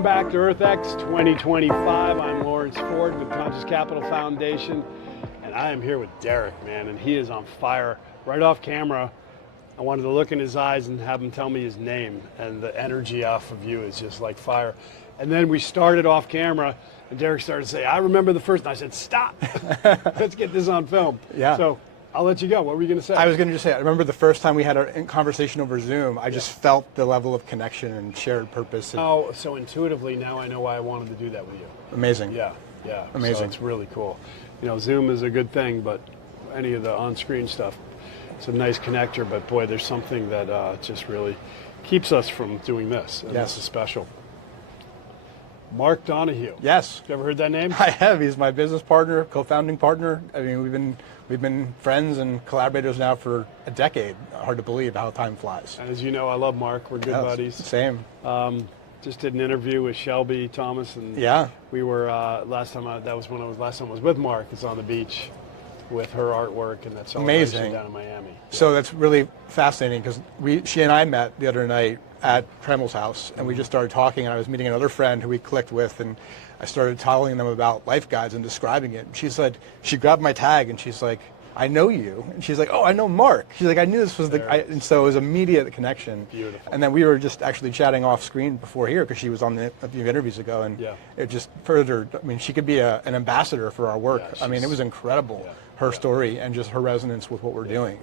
Welcome back to EarthX 2025. I'm Lawrence Ford with Conscious Capital Foundation, and I am here with Derek, man, and he is on fire. Right off camera, I wanted to look in his eyes and have him tell me his name, and the energy off of you is just like fire. And then we started off camera, and Derek started to say, I remember the first, and I said, stop, let's get this on film. Yeah. So I'll let you go. What were you going to say? I was going to just say, I remember the first time we had a conversation over Zoom, I just felt the level of connection and shared purpose. Oh, so intuitively now I know why I wanted to do that with you. Amazing. Yeah. Amazing. So it's really cool. You know, Zoom is a good thing, but any of the on-screen stuff, it's a nice connector, but boy, there's something that just really keeps us from doing this, and Yes. this is special. Mark Donahue. Yes. You ever heard that name? I have. He's my business partner, co-founding partner. I mean, we've been friends and collaborators now for a decade. Hard to believe how time flies. As you know, I love Mark. We're good buddies. Same. Just did an interview with Shelby Thomas, and Yeah. we were last time I was with Mark. It's on the beach with her artwork and that celebration Amazing. down in Miami. So that's really fascinating because she and I met the other night at Tremel's house, and we just started talking, and I was meeting another friend who we clicked with, and I started telling them about LifeGuides and describing it. She said, she grabbed my tag and she's like, I know you. And she's like, oh, I know Mark. She's like, I knew this was and so it was immediate connection. Beautiful. And then we were just actually chatting off screen before here because she was on a few interviews ago, and it just further, I mean, she could be an ambassador for our work. Yeah, I mean, it was incredible, her story and just her resonance with what we're doing.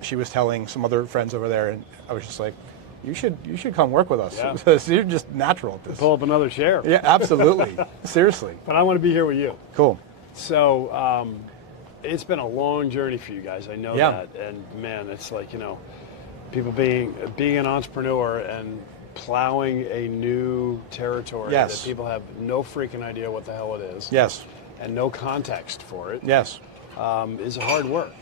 She was telling some other friends over there, and I was just like, you should come work with us. Yeah. You're just natural at this. Pull up another chair. Yeah, absolutely. Seriously. But I want to be here with you. Cool. So it's been a long journey for you guys. I know that. And man, it's like, you know, people being an entrepreneur and plowing a new territory that people have no freaking idea what the hell it is. Yes. And no context for it. Yes. Is hard work.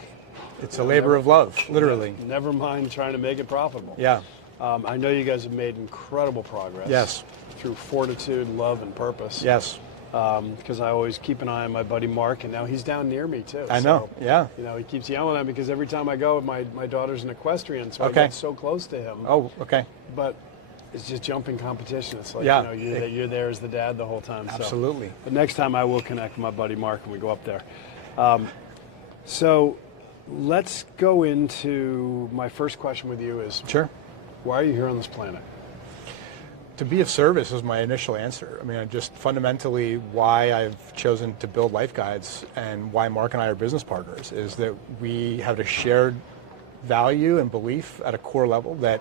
It's a labor of love, literally. Never mind trying to make it profitable. Yeah. I know you guys have made incredible progress. Yes. Through fortitude, love, and purpose. Yes. Because I always keep an eye on my buddy Mark, and now he's down near me too. I know. Yeah. You know, he keeps yelling at me because every time I go, my daughter's an equestrian, so I get so close to him. Oh, okay. But it's just jumping competition. It's like, Yeah. you know, you're there as the dad the whole time. Absolutely. So. But next time I will connect with my buddy Mark and we go up there. So let's go into my first question with you is, Sure. why are you here on this planet? To be of service was my initial answer. I mean, just fundamentally why I've chosen to build LifeGuides and why Mark and I are business partners is that we have a shared value and belief at a core level that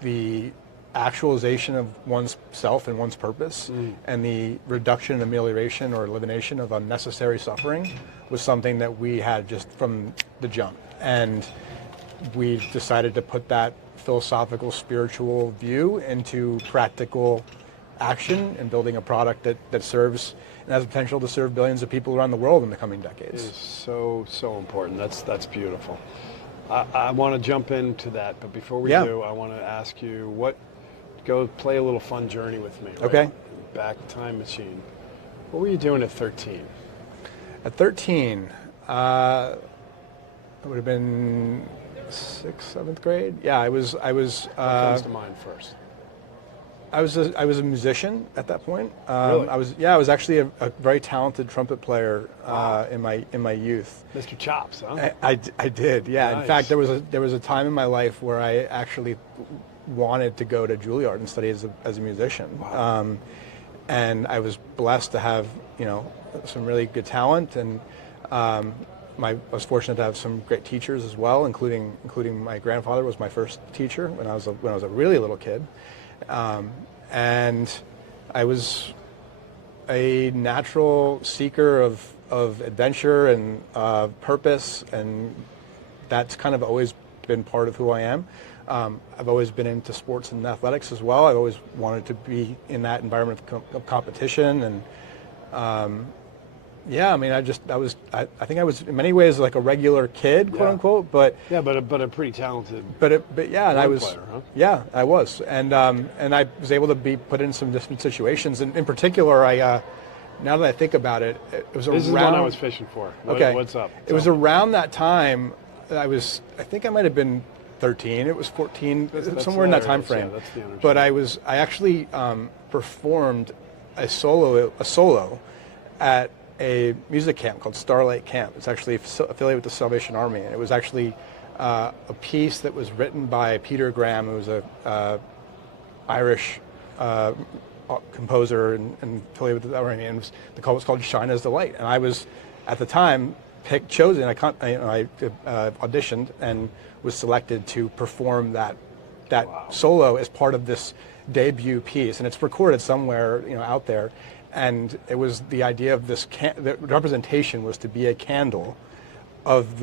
the actualization of one's self and one's purpose and the reduction and amelioration or elimination of unnecessary suffering was something that we had just from the jump. And we decided to put that philosophical, spiritual view into practical action and building a product that serves and has the potential to serve billions of people around the world in the coming decades. It is so important. That's beautiful. I want to jump into that, but before we do, I want to ask you go play a little fun journey with me. Right? Okay. Back time machine. What were you doing at 13? At 13, it would have been 6th, 7th grade. Yeah, I was. What comes to mind first? I was a musician at that point. Really? I was actually a very talented trumpet player in my youth. Mr. Chops, huh? I did, yeah. Nice. In fact, there was a time in my life where I actually wanted to go to Juilliard and study as a musician. Wow. And I was blessed to have, you know, some really good talent, and I was fortunate to have some great teachers as well, including my grandfather was my first teacher when I was a really little kid, and I was a natural seeker of adventure and purpose, and that's kind of always been part of who I am. I've always been into sports and athletics as well. I've always wanted to be in that environment of competition, and yeah, I mean, I think I was in many ways like a regular kid, quote unquote, but a pretty talented. But yeah, and I was player, huh? Yeah, I was, and I was able to be put in some different situations, and in particular, now that I think about it, it was around. This is what I was fishing for. Okay, what's up? It was around that time. I think I might have been 13. It was 14, That's somewhere in that time hilarious. frame. Yeah, that's the energy. But I actually performed a solo at a music camp called Starlight Camp. It's actually affiliated with the Salvation Army, and it was actually a piece that was written by Peter Graham, who was a Irish composer and affiliated with the Army, and the call was called "Shine as the Light." And I was, at the time, chosen. I auditioned and was selected to perform that Wow. solo as part of this debut piece, and it's recorded somewhere, out there. And it was the idea of this the representation was to be a candle of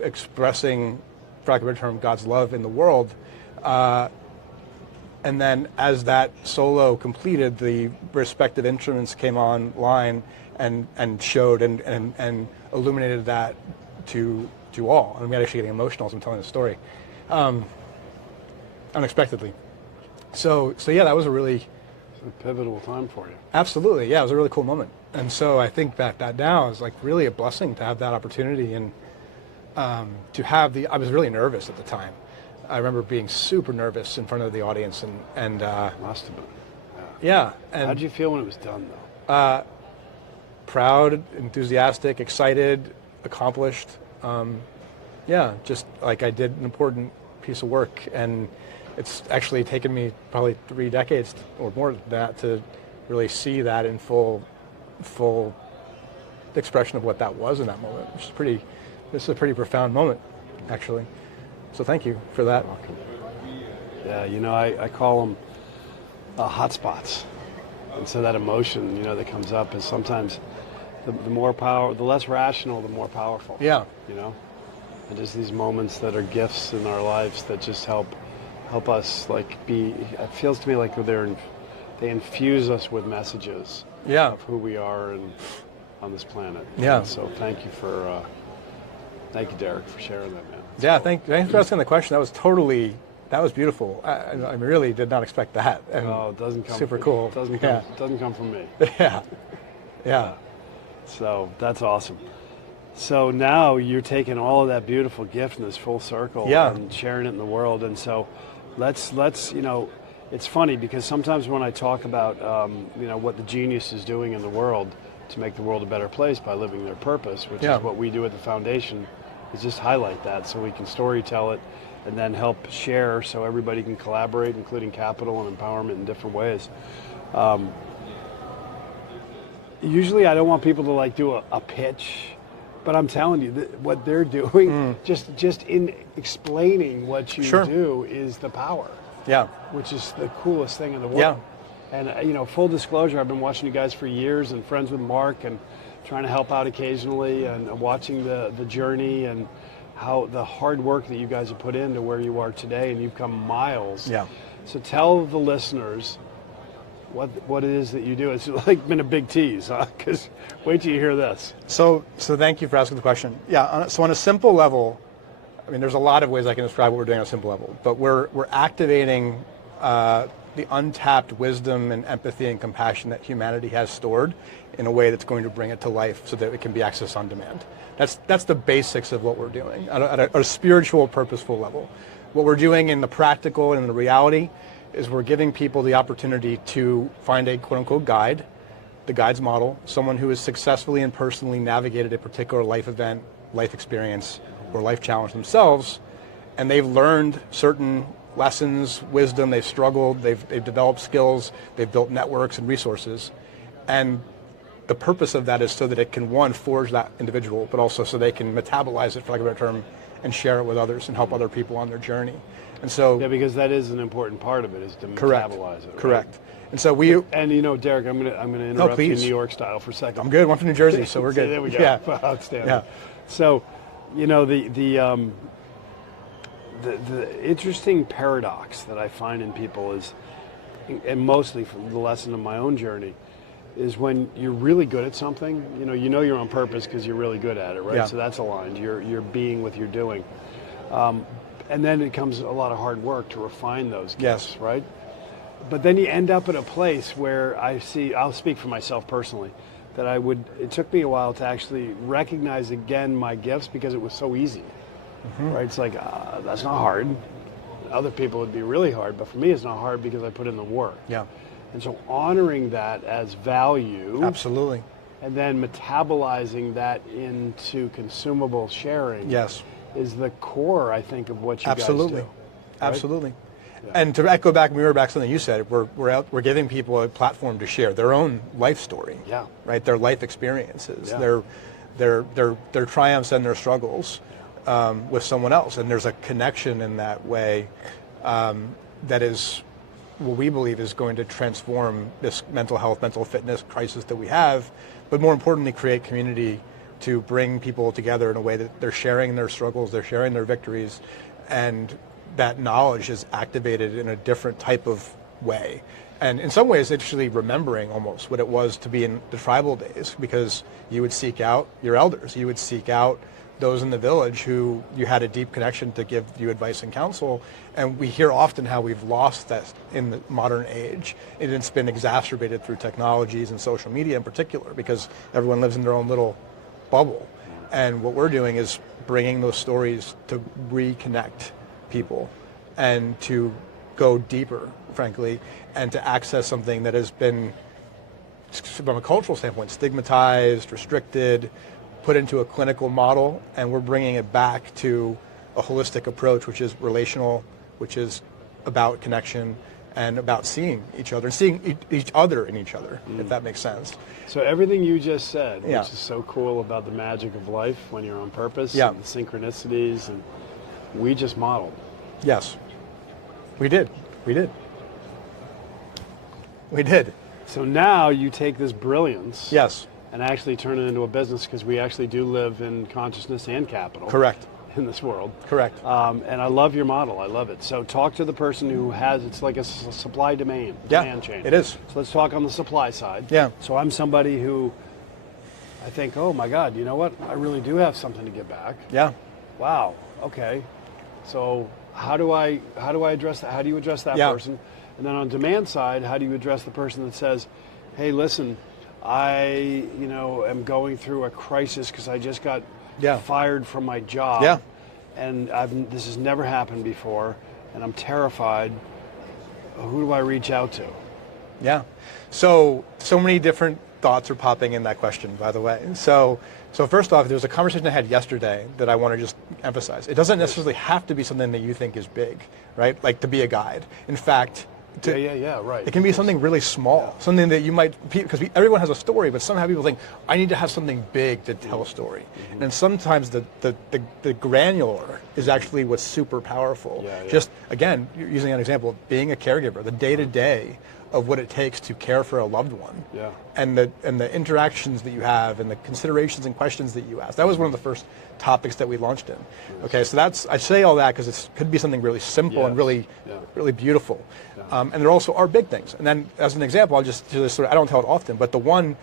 expressing, for lack of a better term, God's love in the world. And then as that solo completed, the respective instruments came online and showed and illuminated that to all. I'm actually getting emotional as I'm telling the story, unexpectedly. So yeah, that was a pivotal time for you. Absolutely, yeah, it was a really cool moment. And so I think that now is like really a blessing to have that opportunity, and to have I was really nervous at the time. I remember being super nervous in front of the audience, and Must have been. yeah. And How'd you feel when it was done, though? proud, enthusiastic, excited, accomplished. Yeah, just like I did an important piece of work, and it's actually taken me probably 3 decades or more than that to really see that in full expression of what that was in that moment, which is this is a pretty profound moment, actually. So thank you for that. Yeah, I call them hotspots. And so that emotion, that comes up is sometimes the less rational, the more powerful. Yeah. And just these moments that are gifts in our lives that just help us it feels to me like they infuse us with messages Yeah. of who we are and on this planet. Yeah. And so thank you, Derek, for sharing that, man. Yeah, thanks for asking the question. That was beautiful. I really did not expect that. And It doesn't come super cool. Doesn't come from me. Yeah. So that's awesome. So now you're taking all of that beautiful gift in this full circle and sharing it in the world. And so let's it's funny because sometimes when I talk about what the genius is doing in the world to make the world a better place by living their purpose, which is what we do at the foundation, is just highlight that so we can storytell it and then help share so everybody can collaborate, including capital and empowerment in different ways. Usually I don't want people to do a pitch, but I'm telling you that what they're doing, just in explaining what you do is the power. Yeah. Which is the coolest thing in the world. Yeah. And full disclosure, I've been watching you guys for years and friends with Mark and trying to help out occasionally and watching the journey and how the hard work that you guys have put into where you are today, and you've come miles. Yeah. So tell the listeners what it is that you do. It's been a big tease, huh? Because wait till you hear this. So thank you for asking the question. Yeah. So on a simple level, there's a lot of ways I can describe what we're doing on a simple level, but we're activating the untapped wisdom and empathy and compassion that humanity has stored in a way that's going to bring it to life so that it can be accessed on demand. That's the basics of what we're doing at a spiritual, purposeful level. What we're doing in the practical and in the reality is we're giving people the opportunity to find a quote-unquote guide, the guides model, someone who has successfully and personally navigated a particular life event, life experience, or life challenge themselves, and they've learned certain lessons, wisdom, they've struggled, they've developed skills, they've built networks and resources. And the purpose of that is so that it can, one, forge that individual, but also so they can metabolize it, for lack of a better term, and share it with others and help other people on their journey. And so, yeah, because that is an important part of it, is to metabolize it. Correct. Right? And so Derek, I'm gonna interrupt you New York style for a second. I'm good. I'm from New Jersey, so we're good. There we go. Yeah. Outstanding. Yeah. So, the interesting paradox that I find in people is, and mostly from the lesson of my own journey, is when you're really good at something, you're on purpose because you're really good at it, right? Yeah. So that's aligned. You're being what you're doing. And then it comes a lot of hard work to refine those gifts, right? But then you end up at a place where I'll speak for myself personally, that it took me a while to actually recognize again my gifts because it was so easy. right? It's like, that's not hard. Other people would be really hard, but for me it's not hard because I put in the work. Yeah. And so honoring that as value. Absolutely. And then metabolizing that into consumable sharing. Yes. Is the core, I think, of what you Absolutely. guys do. Right? Absolutely. Yeah. And to echo back, mirror back something you said, we're giving people a platform to share their own life story. Yeah. Right. Their life experiences, Yeah. their triumphs and their struggles with someone else, and there's a connection in that way that is what we believe is going to transform this mental health, mental fitness crisis that we have, but more importantly, create community to bring people together in a way that they're sharing their struggles, they're sharing their victories, and that knowledge is activated in a different type of way. And in some ways, actually remembering almost what it was to be in the tribal days, because you would seek out your elders, you would seek out those in the village who you had a deep connection to give you advice and counsel. And we hear often how we've lost that in the modern age. And it's been exacerbated through technologies and social media in particular, because everyone lives in their own little bubble. And what we're doing is bringing those stories to reconnect people and to go deeper, frankly, and to access something that has been, from a cultural standpoint, stigmatized, restricted, put into a clinical model, and we're bringing it back to a holistic approach, which is relational, which is about connection and about seeing each other, and seeing each other in each other, if that makes sense. So everything you just said, Yeah. which is so cool about the magic of life when you're on purpose, Yeah. and the synchronicities, and we just modeled. Yes, we did. We did. We did. So now you take this brilliance Yes, and actually turn it into a business, because we actually do live in consciousness and capital. correct. In this world. Correct. And I love your model. I love it. So talk to the person who has, it's like a supply demand chain. It is. So let's talk on the supply side. Yeah. So I'm somebody who I think, oh my God, you know what? I really do have something to give back. Yeah. Wow. Okay. So how do I address that? How do you address that Yeah. person? And then on demand side, how do you address the person that says, hey, listen, I, am going through a crisis because I just got fired from my job. Yeah. And this has never happened before, and I'm terrified. Who do I reach out to? Yeah. So many different thoughts are popping in that question, by the way. So first off, there was a conversation I had yesterday that I want to just emphasize. It doesn't necessarily have to be something that you think is big, right? Like to be a guide. In fact, right. it can be something really small, something that you might, because everyone has a story, but somehow people think, I need to have something big to tell a story. Mm-hmm. And sometimes the granular is actually what's super powerful. Just, again, using an example, being a caregiver, the day-to-day of what it takes to care for a loved one. Yeah. And the interactions that you have and the considerations and questions that you ask. That was one of the first topics that we launched in. Yes. Okay, so I say all that because it could be something really simple and really beautiful. Yeah. And there also are big things. And then as an example, I don't tell it often, but the one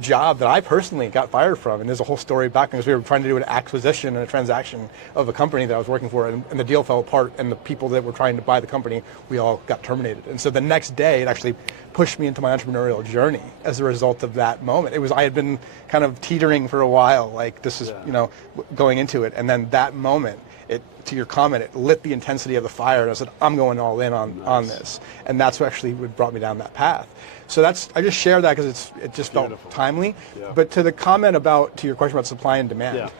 job that I personally got fired from, and there's a whole story back because we were trying to do an acquisition and a transaction of a company that I was working for, and the deal fell apart, and the people that were trying to buy the company, we all got terminated. And so the next day, it actually pushed me into my entrepreneurial journey as a result of that moment. I had been kind of teetering for a while, like this is, going into it, and then that moment, to your comment, it lit the intensity of the fire, and I said, I'm going all in on this. And that's what actually brought me down that path. So I just share that because it just felt timely. Yeah. But to the comment to your question about supply and demand,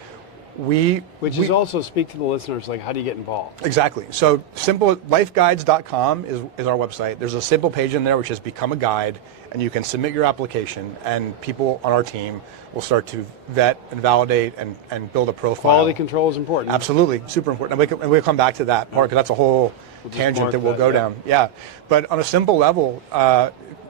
Which is also speak to the listeners, like how do you get involved? Exactly. So simple, lifeguides.com is our website. There's a simple page in there which is become a guide, and you can submit your application, and people on our team will start to vet and validate and build a profile. Quality control is important. Absolutely, super important. And we'll come back to that part because that's a whole tangent that we'll go down. Yeah. But on a simple level,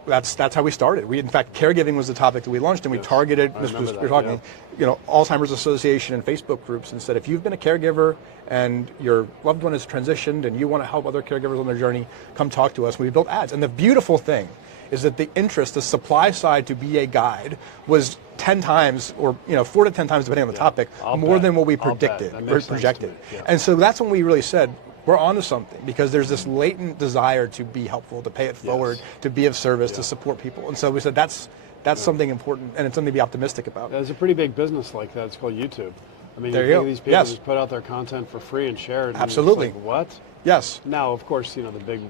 that's how we started. In fact, caregiving was the topic that we launched, and we targeted. We're talking, Alzheimer's Association and Facebook groups, and said if you've been a caregiver and your loved one has transitioned and you want to help other caregivers on their journey, come talk to us. We built ads, and the beautiful thing is that the interest, the supply side to be a guide, was 10 times or 4 to 10 times depending on the topic, more than what we predicted or projected. Yeah. And so that's when we really said, we're onto something, because there's this latent desire to be helpful, to pay it forward, to be of service, to support people. And so we said that's something important, and it's something to be optimistic about. There's a pretty big business like that. It's called YouTube. I mean, There you you think go. these people Yes. just put out their content for free and share it. And Absolutely. It's like, what? Yes. Now, of course, the big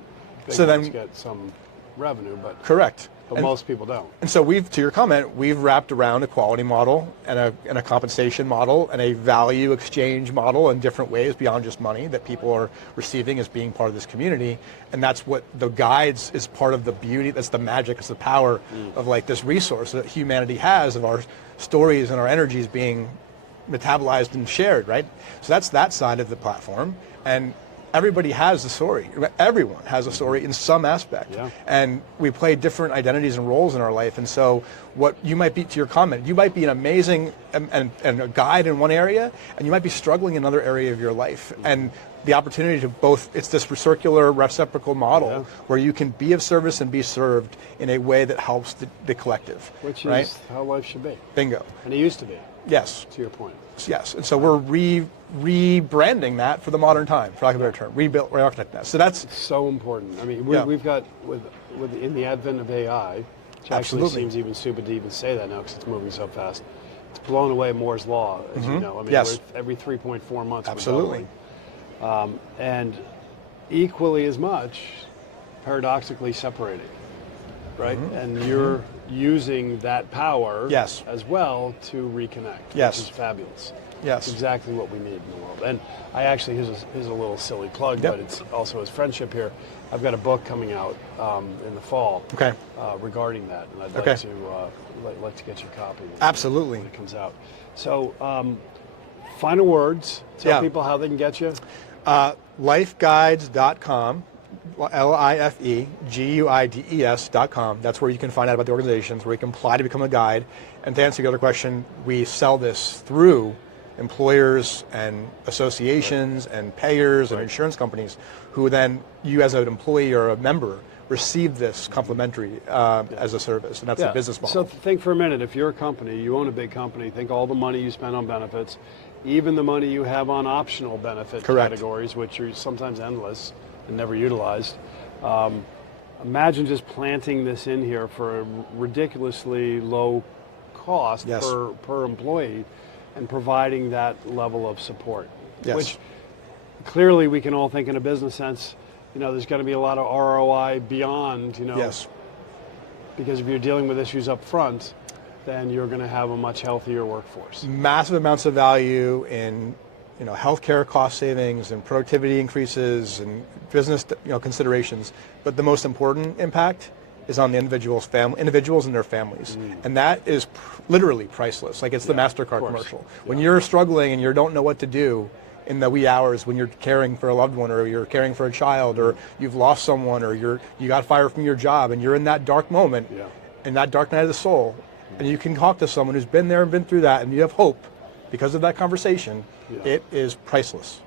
So then- ones get some revenue, but Correct. most people don't. And so to your comment, we've wrapped around a quality model and a compensation model and a value exchange model in different ways beyond just money that people are receiving as being part of this community. And that's what the guides is part of the beauty, that's the magic, it's the power of like this resource that humanity has of our stories and our energies being metabolized and shared, right? So that's that side of the platform. And everybody has a story. Everyone has a story in some aspect. Yeah. And we play different identities and roles in our life. And so what you might be, to your comment, you might be an amazing and a guide in one area, and you might be struggling in another area of your life. And the opportunity to both, it's this circular reciprocal model where you can be of service and be served in a way that helps the collective. Which right? is how life should be. Bingo. And it used to be, Yes. to your point. Yes, and so we're rebranding that for the modern time, for lack of a better term, re-architect that. So that's So important. I mean, we've got, with in the advent of AI, which actually Absolutely. seems even stupid to even say that now because it's moving so fast, it's blown away Moore's Law, as you know. I mean, Yes. we're every 3.4 months Absolutely. we're doubling. And equally as much, paradoxically separating, right? And you're using that power Yes. as well to reconnect, Yes. which is fabulous. Yes. It's exactly what we need in the world. And I actually, here's a little silly plug, Yep. but it's also as friendship here. I've got a book coming out in the fall Okay. regarding that, and I'd Okay. like to get your copy Absolutely. when it comes out. So, final words. Tell Yeah. people how they can get you. LifeGuides.com, LifeGuides.com. That's where you can find out about the organizations, where you can apply to become a guide. And to answer your other question, we sell this through employers and associations and payers and insurance companies who then, you as an employee or a member, receive this complimentary as a service, and that's the business model. So think for a minute, if you're a company, you own a big company, think all the money you spend on benefits, even the money you have on optional benefit Correct. categories, which are sometimes endless and never utilized. Imagine just planting this in here for a ridiculously low cost Yes. per employee and providing that level of support. Yes. Which clearly we can all think in a business sense, there's going to be a lot of ROI beyond, Yes. because if you're dealing with issues up front, then you're going to have a much healthier workforce. Massive amounts of value in healthcare cost savings and productivity increases and business considerations, but the most important impact is on the individuals and their families, and that is literally priceless. Like it's the MasterCard commercial. When you're struggling and you don't know what to do in the wee hours when you're caring for a loved one, or you're caring for a child, or you've lost someone, or you got fired from your job, and you're in that dark moment, in that dark night of the soul, and you can talk to someone who's been there and been through that, and you have hope because of that conversation. It is priceless.